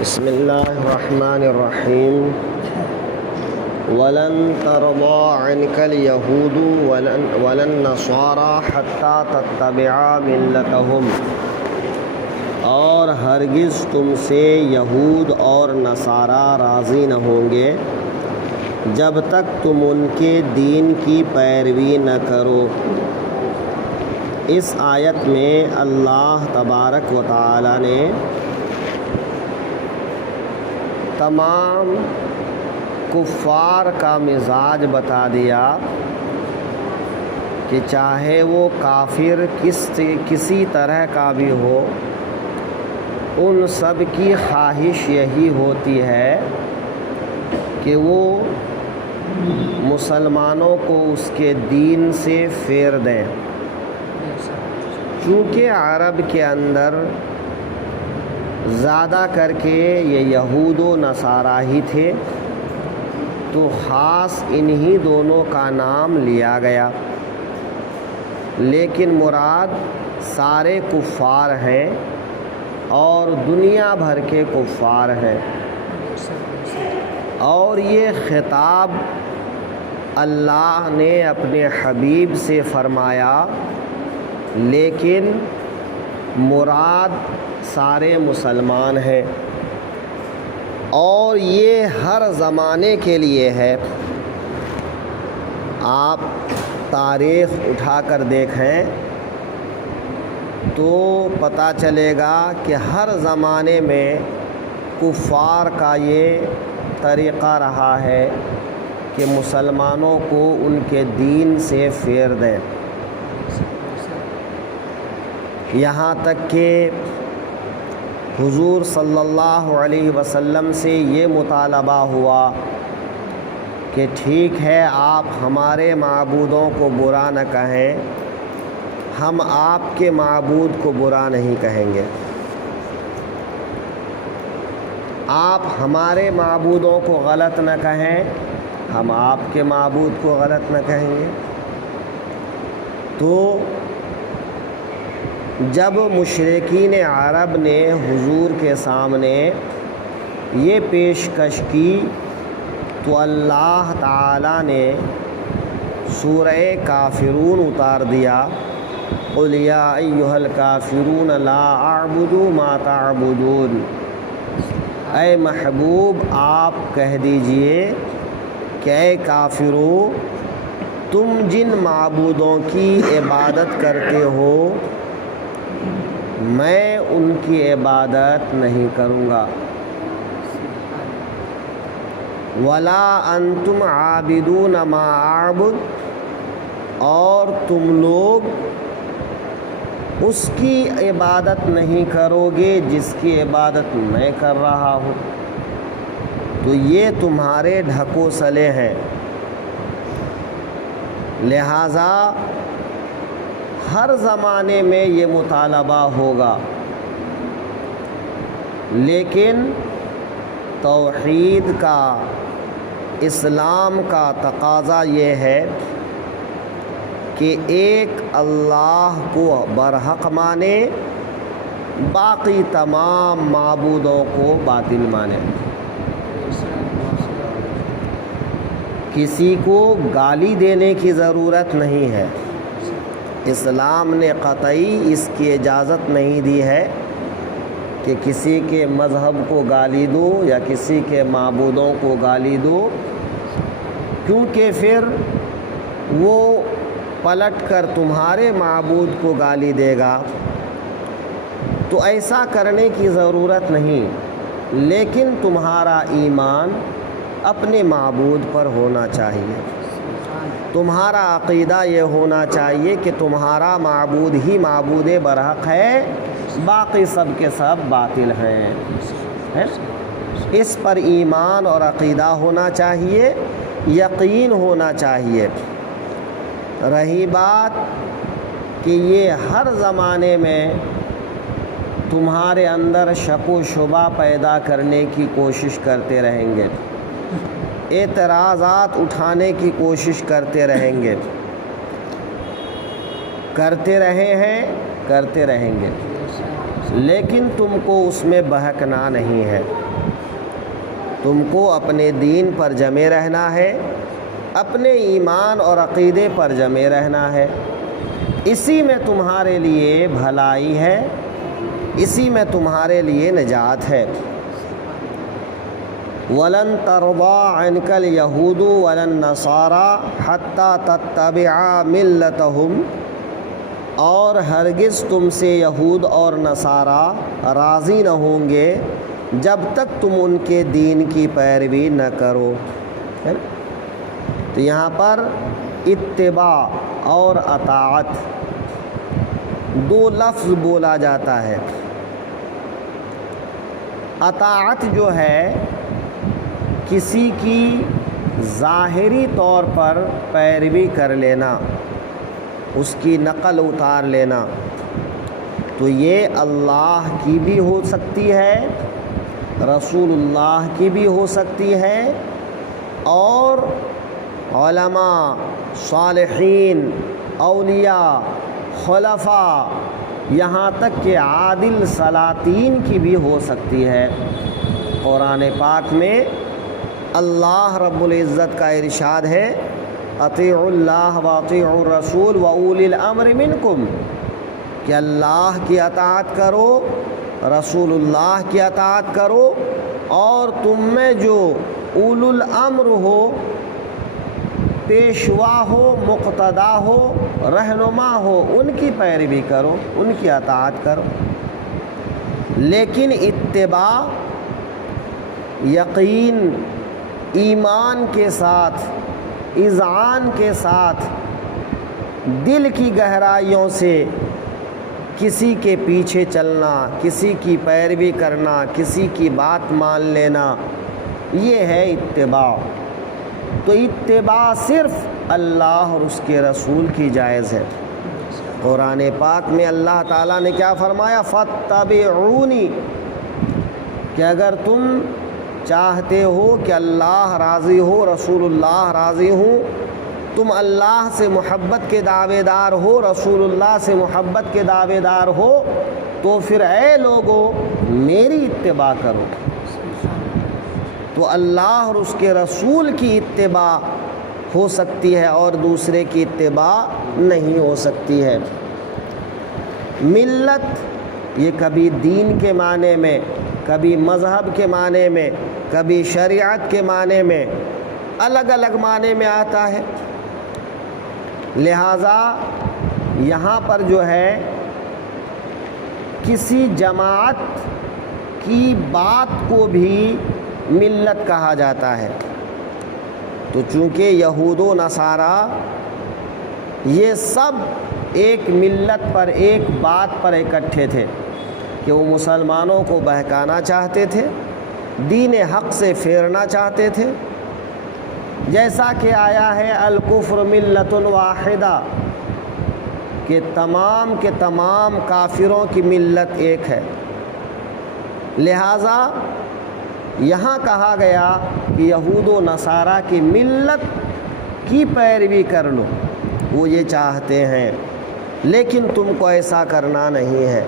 بسم اللہ الرحمن الرحیم ولن ترضى عنك اليهود ولا النصارى حتى تتبع ملتهم، اور ہرگز تم سے یہود اور نصارہ راضی نہ ہوں گے جب تک تم ان کے دین کی پیروی نہ کرو۔ اس آیت میں اللہ تبارک و تعالی نے تمام کفار کا مزاج بتا دیا کہ چاہے وہ کافر کسی طرح کا بھی ہو، ان سب کی خواہش یہی ہوتی ہے کہ وہ مسلمانوں کو اس کے دین سے پھیر دیں۔ چونکہ عرب کے اندر زیادہ کر کے یہ یہود و نصارہ ہی تھے، تو خاص انہی دونوں کا نام لیا گیا، لیکن مراد سارے کفار ہیں اور دنیا بھر کے کفار ہیں۔ اور یہ خطاب اللہ نے اپنے حبیب سے فرمایا، لیکن مراد سارے مسلمان ہیں، اور یہ ہر زمانے کے لیے ہے۔ آپ تاریخ اٹھا کر دیکھیں تو پتہ چلے گا کہ ہر زمانے میں کفار کا یہ طریقہ رہا ہے کہ مسلمانوں کو ان کے دین سے پھیر دیں، یہاں تک کہ حضور صلی اللہ علیہ وسلم سے یہ مطالبہ ہوا کہ ٹھیک ہے آپ ہمارے معبودوں کو برا نہ کہیں، ہم آپ کے معبود کو برا نہیں کہیں گے۔ آپ ہمارے معبودوں کو غلط نہ کہیں، ہم آپ کے معبود کو غلط نہ کہیں گے۔ تو جب مشرکین عرب نے حضور کے سامنے یہ پیشکش کی تو اللہ تعالی نے سورہ کافرون اتار دیا، قُلْ يَا أَيُّهَا الْكَافِرُونَ لَا أَعْبُدُ مَا تَعْبُدُونَ، اے محبوب آپ کہہ دیجئے کہ اے کافرو، تم جن معبودوں کی عبادت کرتے ہو میں ان کی عبادت نہیں کروں گا، وَلَا أَنْتُمْ عَابِدُونَ مَا أَعْبُدُ، اور تم لوگ اس کی عبادت نہیں کرو گے جس کی عبادت میں کر رہا ہوں۔ تو یہ تمہارے ڈھکوسلے ہیں، لہٰذا ہر زمانے میں یہ مطالبہ ہوگا، لیکن توحید کا، اسلام کا تقاضا یہ ہے کہ ایک اللہ کو برحق مانے، باقی تمام معبودوں کو باطل مانے۔ کسی کو گالی دینے کی ضرورت نہیں ہے، اسلام نے قطعی اس کی اجازت نہیں دی ہے کہ کسی کے مذہب کو گالی دو یا کسی کے معبودوں کو گالی دو، کیونکہ پھر وہ پلٹ کر تمہارے معبود کو گالی دے گا۔ تو ایسا کرنے کی ضرورت نہیں، لیکن تمہارا ایمان اپنے معبود پر ہونا چاہیے، تمہارا عقیدہ یہ ہونا چاہیے کہ تمہارا معبود ہی معبود برحق ہے، باقی سب کے سب باطل ہیں۔ اس پر ایمان اور عقیدہ ہونا چاہیے، یقین ہونا چاہیے۔ رہی بات کہ یہ ہر زمانے میں تمہارے اندر شک و شبہ پیدا کرنے کی کوشش کرتے رہیں گے، اعتراضات اٹھانے کی کوشش کرتے رہیں گے، کرتے رہے ہیں، کرتے رہیں گے۔ لیکن تم کو اس میں بہکنا نہیں ہے، تم کو اپنے دین پر جمے رہنا ہے، اپنے ایمان اور عقیدے پر جمے رہنا ہے، اسی میں تمہارے لیے بھلائی ہے، اسی میں تمہارے لیے نجات ہے۔ وَلَن تَرْضَىٰ عَنْكَ الْيَهُودُ وَلَا النَّصَارَىٰ حَتَّىٰ تَتَّبِعَ مِلَّتَهُمْ، اور ہرگز تم سے یہود اور نصارہ راضی نہ ہوں گے جب تک تم ان کے دین کی پیروی نہ کرو۔ تو یہاں پر اتباع اور اطاعت دو لفظ بولا جاتا ہے۔ اطاعت جو ہے کسی کی ظاہری طور پر پیروی کر لینا، اس کی نقل اتار لینا، تو یہ اللہ کی بھی ہو سکتی ہے، رسول اللہ کی بھی ہو سکتی ہے، اور علماء، صالحین، اولیاء، خلفاء، یہاں تک کہ عادل سلاطین کی بھی ہو سکتی ہے۔ قرآن پاک میں اللہ رب العزت کا ارشاد ہے، اطیعوا اللہ واطیعوا الرسول واولی الامر منکم، کہ اللہ کی اطاعت کرو، رسول اللہ کی اطاعت کرو، اور تم میں جو اولو الامر ہو، پیشوا ہو، مقتدا ہو، رہنما ہو، ان کی پیروی کرو، ان کی اطاعت کرو۔ لیکن اتباع یقین، ایمان کے ساتھ، اذعان کے ساتھ، دل کی گہرائیوں سے کسی کے پیچھے چلنا، کسی کی پیروی کرنا، کسی کی بات مان لینا، یہ ہے اتباع۔ تو اتباع صرف اللہ اور اس کے رسول کی جائز ہے۔ قرآن پاک میں اللہ تعالیٰ نے کیا فرمایا؟ فَاتَّبِعُونِی، کہ اگر تم چاہتے ہو کہ اللہ راضی ہو، رسول اللہ راضی ہوں، تم اللہ سے محبت کے دعوے دار ہو، رسول اللہ سے محبت کے دعوے دار ہو، تو پھر اے لوگو میری اتباع کرو۔ تو اللہ اور اس کے رسول کی اتباع ہو سکتی ہے اور دوسرے کی اتباع نہیں ہو سکتی ہے۔ ملت یہ کبھی دین کے معنی میں، کبھی مذہب کے معنی میں، کبھی شریعت کے معنی میں، الگ الگ معنی میں آتا ہے۔ لہٰذا یہاں پر جو ہے کسی جماعت کی بات کو بھی ملت کہا جاتا ہے۔ تو چونکہ یہود و نصارہ یہ سب ایک ملت پر، ایک بات پر اکٹھے تھے کہ وہ مسلمانوں کو بہکانا چاہتے تھے، دین حق سے پھیرنا چاہتے تھے، جیسا کہ آیا ہے الکفر ملت واحدہ، کہ تمام کے تمام کافروں کی ملت ایک ہے۔ لہٰذا یہاں کہا گیا کہ یہود و نصارہ کی ملت کی پیروی کر لو، وہ یہ چاہتے ہیں، لیکن تم کو ایسا کرنا نہیں ہے۔